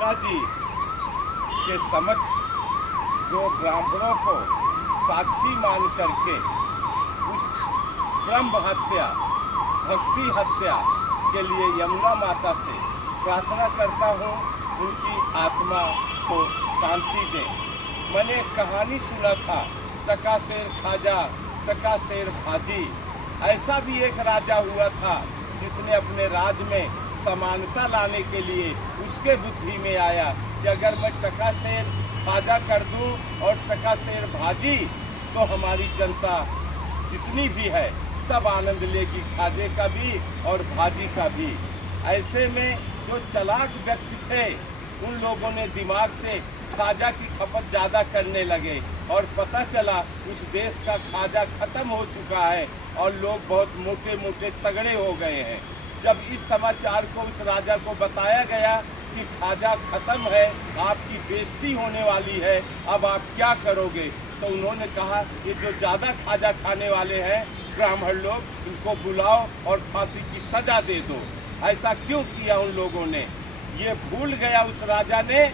यमुना जी के समक्ष जो ब्राह्मणों को साक्षी मान करके उस ब्रह्म हत्या, भक्ति हत्या के लिए यमुना माता से प्रार्थना करता हूँ, उनकी आत्मा को शांति दे। मैंने एक कहानी सुना था, टकासेर खाजा टकासेर भाजी। ऐसा भी एक राजा हुआ था जिसने अपने राज में समानता लाने के लिए उसके बुद्धि में आया कि अगर मैं टकासेर खाजा कर दूं और टकासेर भाजी तो हमारी जनता जितनी भी है सब आनंद लेगी, खाजे का भी और भाजी का भी। ऐसे में जो चालाक व्यक्ति थे उन लोगों ने दिमाग से खाजा की खपत ज़्यादा करने लगे और पता चला उस देश का खाजा खत्म हो चुका है और लोग बहुत मोटे मोटे तगड़े हो गए हैं। जब इस समाचार को उस राजा को बताया गया कि खाजा खत्म है, आपकी बेइज्जती होने वाली है, अब आप क्या करोगे, तो उन्होंने कहा ये जो ज़्यादा खाजा खाने वाले हैं ब्राह्मण लोग, इनको बुलाओ और फांसी की सजा दे दो। ऐसा क्यों किया उन लोगों ने? ये भूल गया उस राजा ने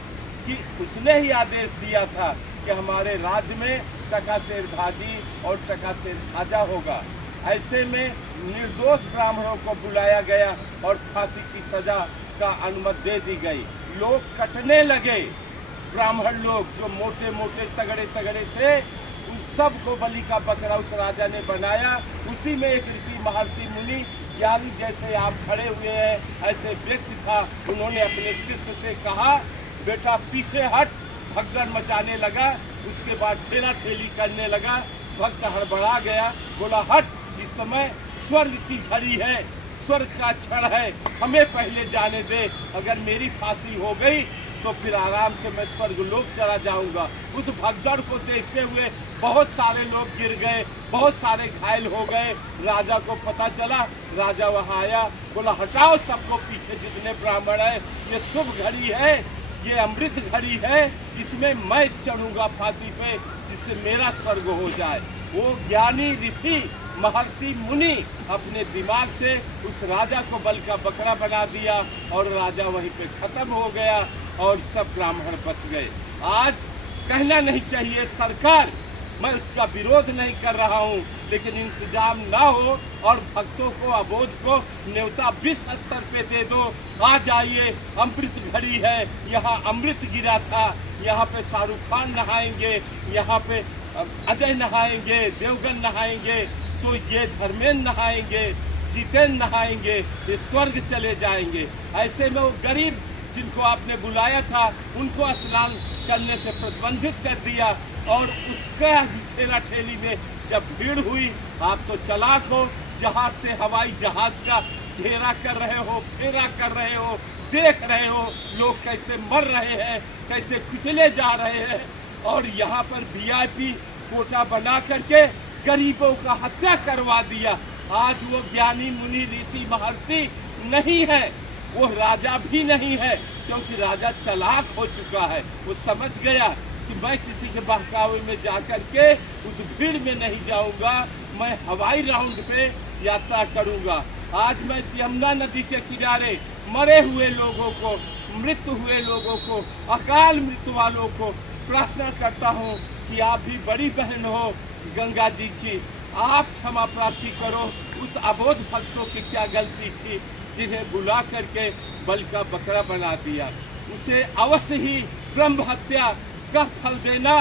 कि उसने ही आदेश दिया था कि हमारे राज्य में टकासेर भाजी और टकासेर खाजा होगा। ऐसे में निर्दोष ब्राह्मणों को बुलाया गया और फांसी की सजा का अनुमति दे दी गई। लोग कटने लगे, ब्राह्मण लोग जो मोटे मोटे तगड़े तगड़े थे उन सब को बलि का बकरा उस राजा ने बनाया। उसी में एक ऋषि महर्षि मुनि यानी जैसे आप खड़े हुए हैं ऐसे व्यक्ति था। उन्होंने अपने शिष्य से कहा, बेटा पीछे हट। भगदड़ मचाने लगा, उसके बाद ठेला ठेली करने लगा। भक्त हड़बड़ा गया, बोला हट, इस समय स्वर्ग की घड़ी है, स्वर्ग का क्षण है, हमें पहले जाने दे। अगर मेरी फांसी हो गई तो फिर आराम से मैं स्वर्ग लोक चला जाऊंगा। उस भगदड़ को देखते हुए बहुत सारे लोग गिर गए, बहुत सारे घायल हो गए। राजा को पता चला, राजा वहां आया, बोला हटाओ सबको पीछे, जितने ब्राह्मण है, ये शुभ घड़ी है, ये अमृत घड़ी है, इसमें मैं चढ़ूंगा फांसी पे जिससे मेरा स्वर्ग हो जाए। वो ज्ञानी ऋषि महर्षि मुनि अपने दिमाग से उस राजा को बलि का बकरा बना दिया और राजा वहीं पे खत्म हो गया और सब ब्राह्मण बच गए। आज कहना नहीं चाहिए सरकार, मैं उसका विरोध नहीं कर रहा हूँ, लेकिन इंतजाम ना हो और भक्तों को अबोध को न्योता विश्व स्तर पे दे दो। आ जाइए, अमृत घड़ी है, यहाँ अमृत गिरा था, यहाँ पे शाहरुख खान नहाएंगे, यहाँ पे अजय नहाएंगे, देवगन नहाएंगे, तो ये धर्मेंद्र नहाएंगे, जितेंद्र नहाएंगे, ये स्वर्ग चले जाएंगे। ऐसे में वो गरीब जिनको आपने बुलाया था उनको स्नान करने से प्रतिबंधित कर दिया और उसका ठेला ठेली में जब भीड़ हुई, आप तो चालाक हो, जहाज से हवाई जहाज का घेरा कर रहे हो, फेरा कर रहे हो, देख रहे हो लोग कैसे मर रहे हैं, कैसे कुचले जा रहे हैं, और यहाँ पर वीआईपी कोटा बना करके गरीबों का हत्या करवा दिया। आज वो ज्ञानी मुनि ऋषि महर्षि नहीं है, वो राजा भी नहीं है, क्योंकि राजा चालाक हो चुका है। वो समझ गया कि मैं किसी के बहकावे में जाकर के उस भीड़ में नहीं जाऊंगा, मैं हवाई राउंड पे यात्रा करूंगा। आज मैं यमुना नदी के किनारे मरे हुए लोगों को, मृत्यु हुए लोगों को, अकाल मृत्यु वालों को प्रार्थना करता हूँ कि आप भी बड़ी बहन हो गंगा जी की, आप क्षमा प्रार्थी करो। उस अबोध भक्तों की क्या गलती थी जिन्हें बुला करके बलि का बकरा बना दिया? उसे अवश्य ही ब्रह्म हत्या का फल देना।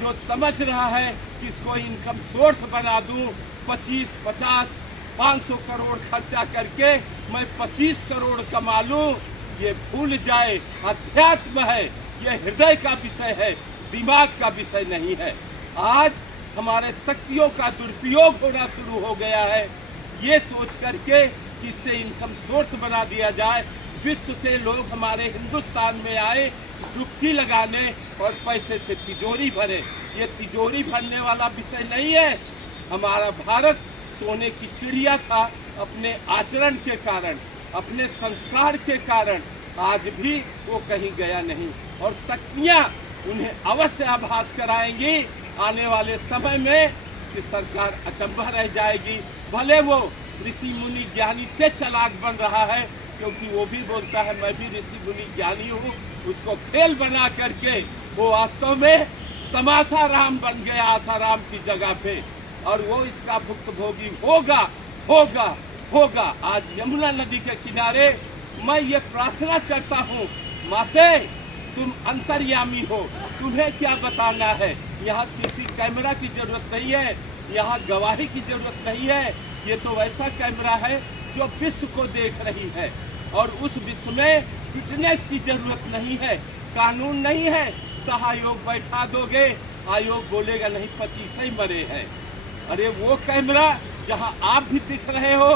जो समझ रहा है कि इसको इनकम सोर्स बना दूं, 25, 50, 500 करोड़ खर्चा करके मैं 25 करोड़ कमा लूं, ये भूल जाए। अध्यात्म है, ये हृदय का विषय है, दिमाग का विषय नहीं है। आज हमारे शक्तियों का दुरुपयोग होना शुरू हो गया है, ये सोच करके कि इससे इनकम सोर्स बना दिया जाए। विश्व के लोग हमारे हिंदुस्तान में आए डुबकी लगाने और पैसे से तिजोरी भरे। ये तिजोरी भरने वाला विषय नहीं है। हमारा भारत सोने की चिड़िया था, अपने आचरण के कारण, अपने संस्कार के कारण आज भी वो कहीं गया नहीं, और शक्तियाँ उन्हें अवश्य आभास कराएंगी आने वाले समय में कि सरकार अचंभा रह जाएगी। भले वो ऋषि मुनि ज्ञानी से चालाक बन रहा है, क्योंकि वो भी बोलता है मैं भी ऋषि मुनि ज्ञानी हूँ, उसको खेल बना करके वो वास्तव में तमाशा राम बन गया आसाराम की जगह पे, और वो इसका भुक्तभोगी होगा होगा होगा। आज यमुना नदी के किनारे मैं ये प्रार्थना करता हूँ, माते तुम अंतर्यामी हो, तुम्हें क्या बताना है। यहाँ सीसी कैमरा की जरूरत नहीं है, यहाँ गवाही की जरूरत नहीं है। ये तो वैसा कैमरा है जो विश्व को देख रही है, और उस विश्व में फिटनेस की जरूरत नहीं है, कानून नहीं है। सहयोग बैठा दोगे, आयोग बोलेगा नहीं 25 ही मरे हैं। अरे वो कैमरा जहां आप भी दिख रहे हो,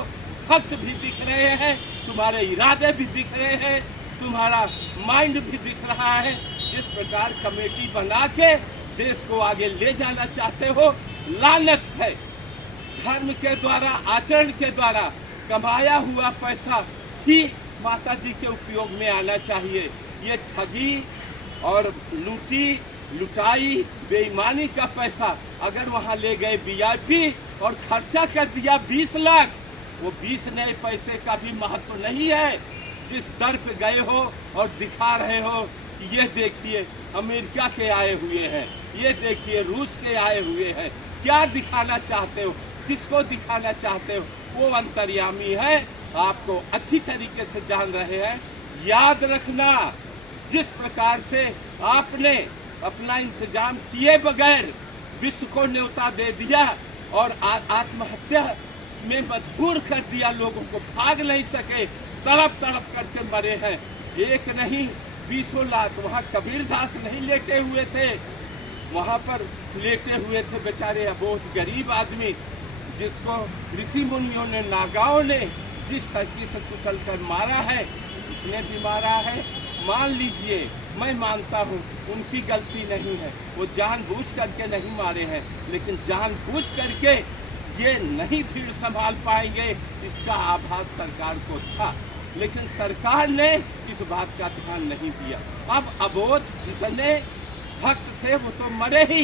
भक्त भी दिख रहे हैं, तुम्हारे इरादे भी दिख रहे हैं, तुम्हारा माइंड भी दिख रहा है। जिस प्रकार कमेटी बना के देश को आगे ले जाना चाहते हो, लानत है। धर्म के द्वारा, आचरण के द्वारा कमाया हुआ पैसा ही माता जी के उपयोग में आना चाहिए। ये ठगी और लुटाई बेईमानी का पैसा अगर वहां ले गए वीआईपी और खर्चा कर दिया 20 लाख, वो 20 नए पैसे का भी महत्व नहीं है। जिस दर पे गए हो और दिखा रहे हो कि ये देखिए अमेरिका के आए हुए हैं, ये देखिए रूस के आए हुए हैं, क्या दिखाना चाहते हो, किसको दिखाना चाहते हो? वो अंतर्यामी है, आपको अच्छी तरीके से जान रहे हैं। याद रखना, जिस प्रकार से आपने अपना इंतजाम किए बगैर विश्व को न्योता दे दिया और आत्महत्या में मजबूर कर दिया, लोगों को भाग नहीं सके, तड़प तड़प करके मरे हैं। एक नहीं 20 लाख। वहाँ कबीर दास नहीं लेटे हुए थे, वहाँ पर लेटे हुए थे बेचारे बहुत गरीब आदमी, जिसको ऋषि मुनियों ने, नागाओं ने जिस तरीके से कुचल कर मारा है, जिसने भी मारा है, मान लीजिए, मैं मानता हूँ उनकी गलती नहीं है, वो जानबूझ करके नहीं मारे हैं, लेकिन जानबूझ करके ये नहीं भीड़ संभाल पाएंगे, इसका आभास सरकार को था, लेकिन सरकार ने इस बात का ध्यान नहीं दिया। अब अबोध जितने भक्त थे वो तो मरे ही,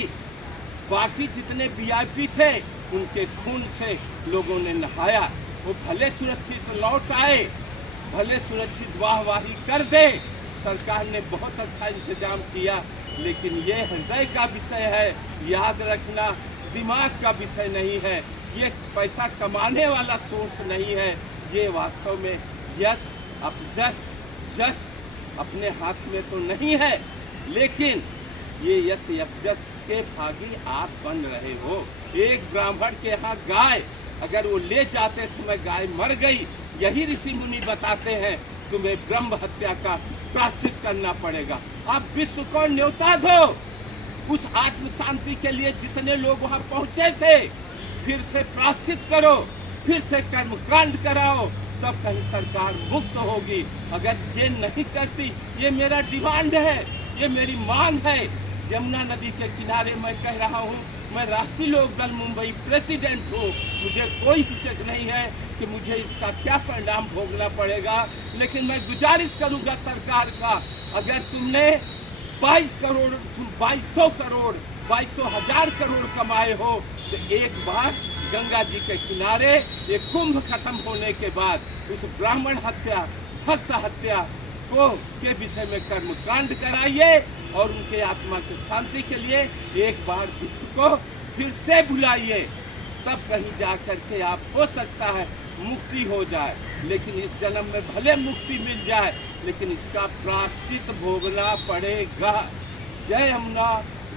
बाकी जितने वीआईपी थे उनके खून से लोगों ने नहाया। वो भले सुरक्षित लौट आए, भले सुरक्षित वाहवाही कर दे, सरकार ने बहुत अच्छा इंतजाम किया, लेकिन ये हृदय का विषय है, याद रखना, दिमाग का विषय नहीं है, ये पैसा कमाने वाला सोर्स नहीं है। ये वास्तव में यश अपजस जस अपने हाथ में तो नहीं है, लेकिन ये यश अपजस के भागी आप बन रहे हो। एक ब्राह्मण के यहाँ गाय अगर वो ले जाते समय गाय मर गई, यही ऋषि मुनि बताते हैं तुम्हें ब्रह्म हत्या का प्रायश्चित करना पड़ेगा। आप विश्व को न्योता दो, उस आत्म शांति के लिए जितने लोग वहां पहुंचे थे, फिर से प्रायश्चित करो, फिर से कर्मकांड कराओ, तब कहीं सरकार मुक्त होगी। अगर ये नहीं करती, ये मेरा डिमांड है, ये मेरी मांग है। यमुना नदी के किनारे मैं कह रहा हूँ, मैं राष्ट्रीय लोक दल मुंबई प्रेसिडेंट हूँ, मुझे कोई हिचक नहीं है कि मुझे इसका क्या परिणाम भोगना पड़ेगा, लेकिन मैं गुजारिश करूंगा सरकार का, अगर तुमने 22 करोड़ 2200 करोड़ 22,000 करोड़ कमाए हो, तो एक बार गंगा जी के किनारे ये कुंभ खत्म होने के बाद उस ब्राह्मण हत्या, भक्त हत्या को के विषय में कर्मकांड कराइए, और उनके आत्मा की शांति के लिए एक बार विश्व को फिर से बुलाइए, तब कहीं जा करके आप हो सकता है मुक्ति हो जाए। लेकिन इस जन्म में भले मुक्ति मिल जाए, लेकिन इसका प्रायश्चित भोगना पड़ेगा। जय यमुना,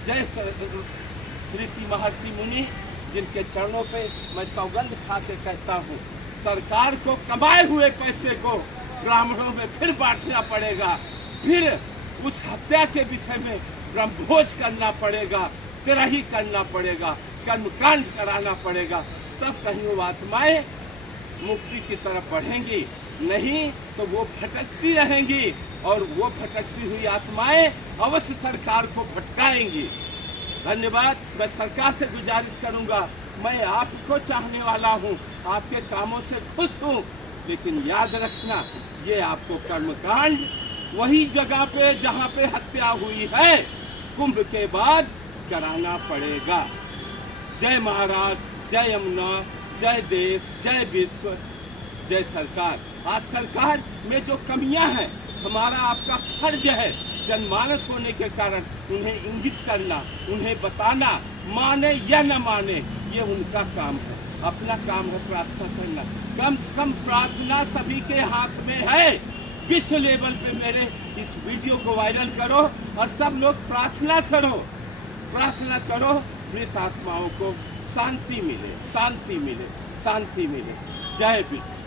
जय ऋषि महर्षि मुनि, जिनके चरणों पे मैं सौगंध खा के कहता हूँ, सरकार को कमाए हुए पैसे को ब्राह्मणों में फिर बांटना पड़ेगा, फिर उस हत्या के विषय में ब्रह्मभोज करना पड़ेगा, तिरही करना पड़ेगा, कर्मकांड कराना पड़ेगा, तब कहीं वो आत्माएं मुक्ति की तरफ बढ़ेंगी, नहीं तो वो भटकती रहेंगी, और वो भटकती हुई आत्माएं अवश्य सरकार को भटकाएंगी। धन्यवाद। मैं सरकार से गुजारिश करूंगा, मैं आपको चाहने वाला हूं, आपके कामों से खुश हूं, लेकिन याद रखना, ये आपको कर्मकांड वही जगह पे जहां पे हत्या हुई है, कुंभ के बाद कराना पड़ेगा। जय महाराष्ट्र, जय यमुना, जय देश, जय विश्व, जय सरकार। आज सरकार में जो कमियां हैं, हमारा आपका फर्ज है जनमानस होने के कारण उन्हें इंगित करना, उन्हें बताना, माने या न माने ये उनका काम है। अपना काम है प्रार्थना करना। कम से कम प्रार्थना सभी के हाथ में है। विश्व लेवल पे मेरे इस वीडियो को वायरल करो और सब लोग प्रार्थना करो, प्रार्थना करो, मृत आत्माओं को शांति मिले, शांति मिले, शांति मिले। जय विश्व।